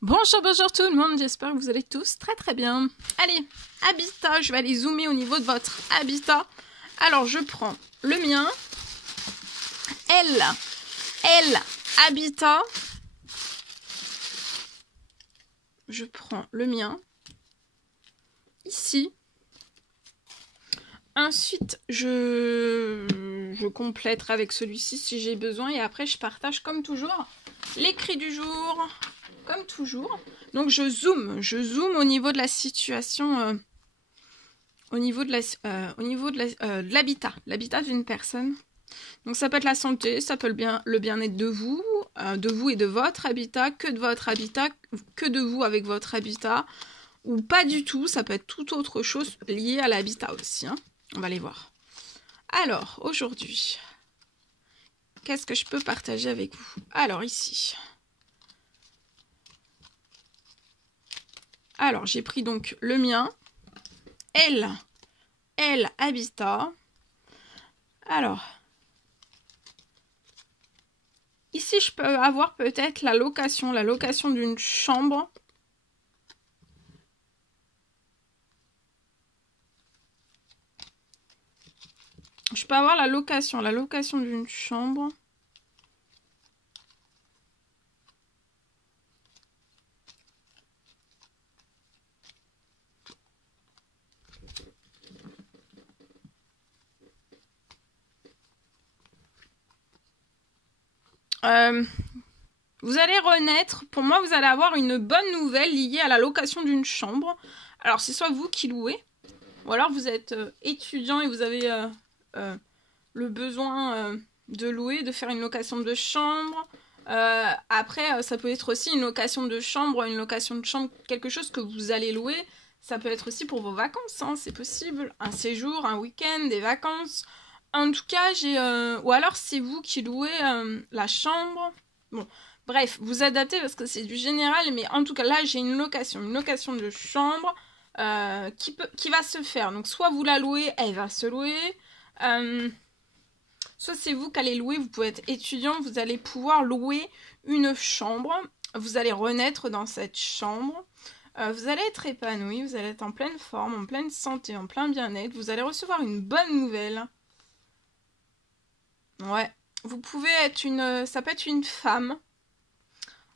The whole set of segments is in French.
Bonjour, bonjour tout le monde, j'espère que vous allez tous très bien. Allez, habitat, je vais aller zoomer au niveau de votre habitat. Alors, je prends le mien. L, habitat. Je prends le mien. Ici. Ensuite, je compléterai avec celui-ci si j'ai besoin. Et après, je partage comme toujours l'écrit du jour. Comme toujours. Donc, je zoome au niveau de la situation, au niveau de l'habitat. L'habitat d'une personne. Donc, ça peut être la santé, ça peut être le bien-être de vous et de votre habitat, que de votre habitat, que de vous avec votre habitat. Ou pas du tout, ça peut être toute autre chose liée à l'habitat aussi. Hein. On va les voir. Alors, aujourd'hui, qu'est-ce que je peux partager avec vous? Alors, ici. Alors, j'ai pris donc le mien. L, habitat. Alors, ici, je peux avoir peut-être la location d'une chambre. Je peux avoir la location d'une chambre. Vous allez renaître. Pour moi, vous allez avoir une bonne nouvelle liée à la location d'une chambre. Alors, c'est soit vous qui louez, ou alors vous êtes étudiant et vous avez le besoin de louer, de faire une location de chambre. Après, ça peut être aussi une location de chambre, quelque chose que vous allez louer. Ça peut être aussi pour vos vacances, hein, c'est possible. Un séjour, un week-end, des vacances. En tout cas, ou alors c'est vous qui louez la chambre. Bon, bref, vous adaptez parce que c'est du général, mais en tout cas, là, j'ai une location de chambre qui va se faire. Donc, soit vous la louez, elle va se louer. Soit c'est vous qui allez louer, vous pouvez être étudiant, vous allez pouvoir louer une chambre. Vous allez renaître dans cette chambre. Vous allez être épanoui, vous allez être en pleine forme, en pleine santé, en plein bien-être. Vous allez recevoir une bonne nouvelle. Ouais, vous pouvez être ça peut être une femme.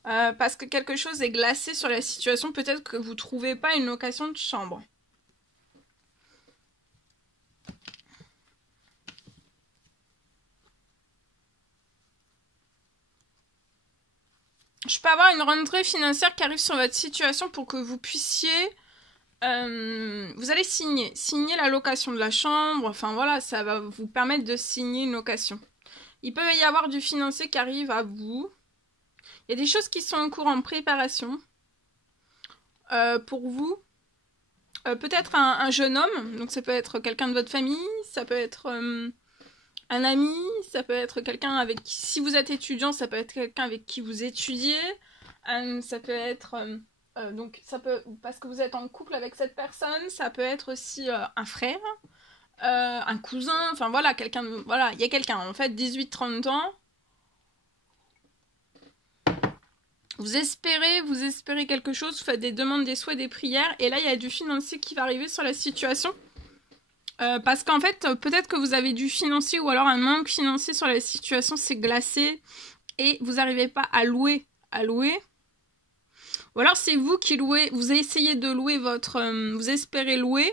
Parce que quelque chose est glacé sur la situation. Peut-être que vous ne trouvez pas une location de chambre. Je peux avoir une rentrée financière qui arrive sur votre situation pour que vous puissiez... vous allez signer la location de la chambre. Enfin voilà, ça va vous permettre de signer une location. Il peut y avoir du financier qui arrive à vous. Il y a des choses qui sont en cours en préparation. Pour vous. Peut-être un jeune homme. Donc ça peut être quelqu'un de votre famille. Ça peut être un ami. Ça peut être quelqu'un avec qui... Si vous êtes étudiant, ça peut être quelqu'un avec qui vous étudiez. Ça peut être... donc ça peut... Parce que vous êtes en couple avec cette personne. Ça peut être aussi un frère. Un cousin. Enfin voilà, quelqu'un... Voilà, il y a quelqu'un. En fait, 18-30 ans. Vous espérez quelque chose, vous faites des demandes, des souhaits, des prières, et là il y a du financier qui va arriver sur la situation. Parce qu'en fait, peut-être que vous avez du financier ou alors un manque financier sur la situation, c'est glacé, et vous n'arrivez pas à louer. Ou alors c'est vous qui louez, vous essayez de louer vous espérez louer,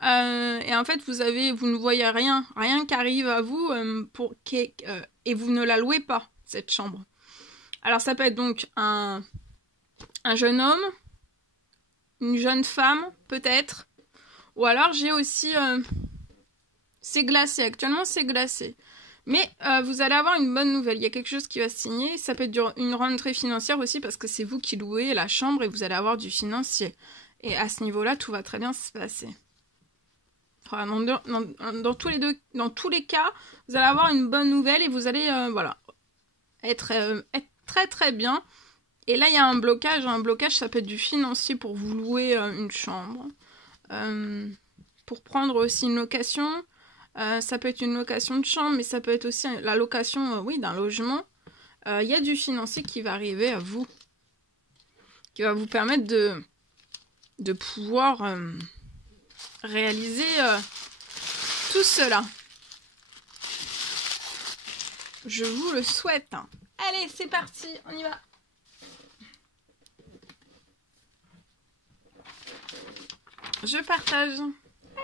et en fait vous ne voyez rien qui arrive à vous, et vous ne la louez pas, cette chambre. Alors ça peut être donc un jeune homme, une jeune femme peut-être, ou alors j'ai aussi, c'est glacé, actuellement c'est glacé. Mais vous allez avoir une bonne nouvelle, il y a quelque chose qui va se signer, ça peut être une rentrée financière aussi parce que c'est vous qui louez la chambre et vous allez avoir du financier. Et à ce niveau-là, tout va très bien se passer. Enfin, dans tous les cas, vous allez avoir une bonne nouvelle et vous allez voilà, être très bien. Et là il y a un blocage, ça peut être du financier pour vous louer une chambre, pour prendre aussi une location, ça peut être une location de chambre, mais ça peut être aussi la location d'un logement. Il y a du financier qui va arriver à vous. qui va vous permettre de pouvoir réaliser tout cela. Je vous le souhaite. Allez, c'est parti, on y va. Je partage.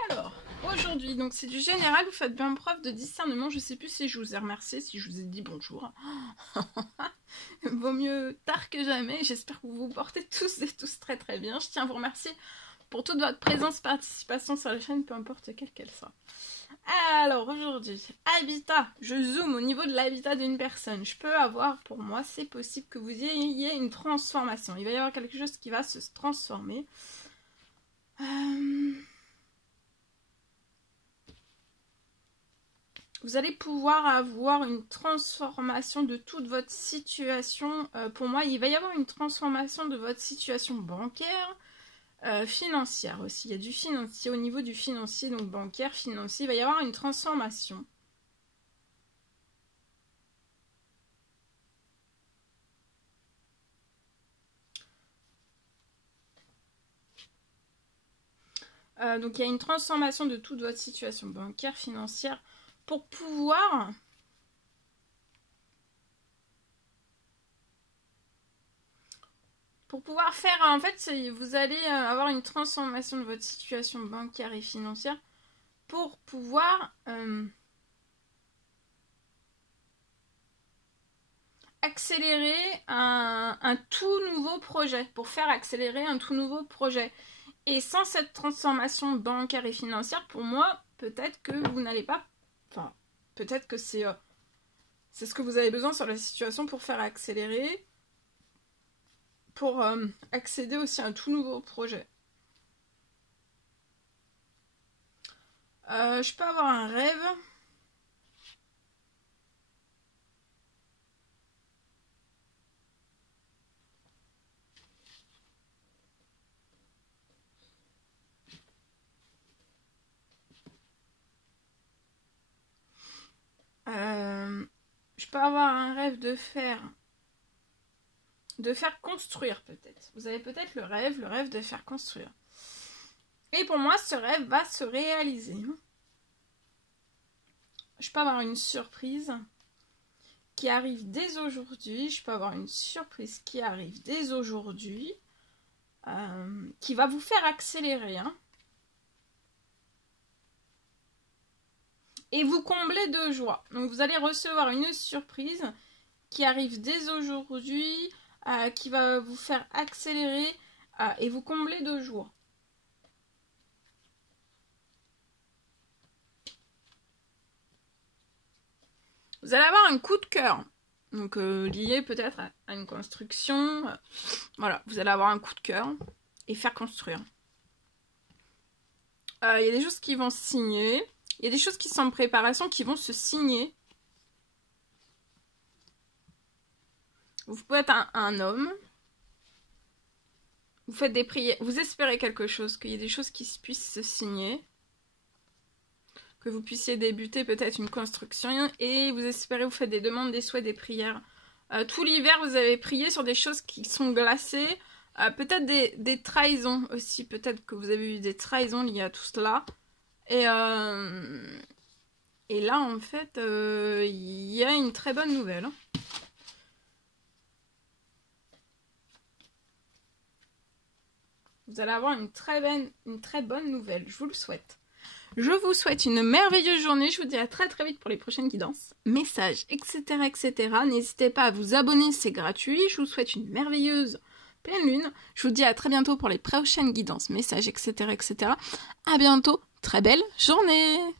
Alors, aujourd'hui, donc c'est du général, vous faites bien preuve de discernement. Je sais plus si je vous ai remercié, si je vous ai dit bonjour. Vaut mieux tard que jamais. J'espère que vous vous portez tous et tous très très bien. Je tiens à vous remercier pour toute votre présence, participation sur la chaîne, peu importe quelle qu'elle soit. Alors aujourd'hui, habitat. Je zoome au niveau de l'habitat d'une personne. Je peux avoir, pour moi, c'est possible que vous ayez une transformation. Il va y avoir quelque chose qui va se transformer. Vous allez pouvoir avoir une transformation de toute votre situation. Pour moi, il va y avoir une transformation de votre situation bancaire, financière aussi. Il y a du financier au niveau du financier, donc bancaire, financier. Il va y avoir une transformation. Donc il y a une transformation de toute votre situation bancaire, financière, pour pouvoir faire, en fait, vous allez avoir une transformation de votre situation bancaire et financière pour pouvoir accélérer un tout nouveau projet, pour faire accélérer un tout nouveau projet. Et sans cette transformation bancaire et financière, pour moi, peut-être que vous n'allez pas... Enfin, peut-être que c'est ce que vous avez besoin sur la situation pour faire accélérer, pour accéder aussi à un tout nouveau projet. Je peux avoir un rêve. Je peux avoir un rêve de faire construire peut-être. Vous avez peut-être le rêve de faire construire. Et pour moi, ce rêve va se réaliser. Je peux avoir une surprise qui arrive dès aujourd'hui. Je peux avoir une surprise qui arrive dès aujourd'hui, qui va vous faire accélérer, et vous combler de joie. Donc vous allez recevoir une surprise qui arrive dès aujourd'hui, qui va vous faire accélérer et vous combler de joie. Vous allez avoir un coup de cœur, donc lié peut-être à une construction. Voilà, vous allez avoir un coup de cœur et faire construire. Il y a des choses qui vont se signer. Il y a des choses qui sont en préparation qui vont se signer. Vous pouvez être un homme. Vous faites des prières. Vous espérez quelque chose, qu'il y ait des choses qui puissent se signer. Que vous puissiez débuter peut-être une construction. Et vous espérez, vous faites des demandes, des souhaits, des prières. Tout l'hiver, vous avez prié sur des choses qui sont glacées. Peut-être des trahisons aussi. Peut-être que vous avez eu des trahisons liées à tout cela. Et là, en fait, il y a une très bonne nouvelle. Vous allez avoir une très bonne nouvelle. Je vous le souhaite. Je vous souhaite une merveilleuse journée. Je vous dis à très très vite pour les prochaines guidances, messages, etc. etc. N'hésitez pas à vous abonner, c'est gratuit. Je vous souhaite une merveilleuse pleine lune. Je vous dis à très bientôt pour les prochaines guidances, messages, etc. etc. À bientôt. Très belle journée!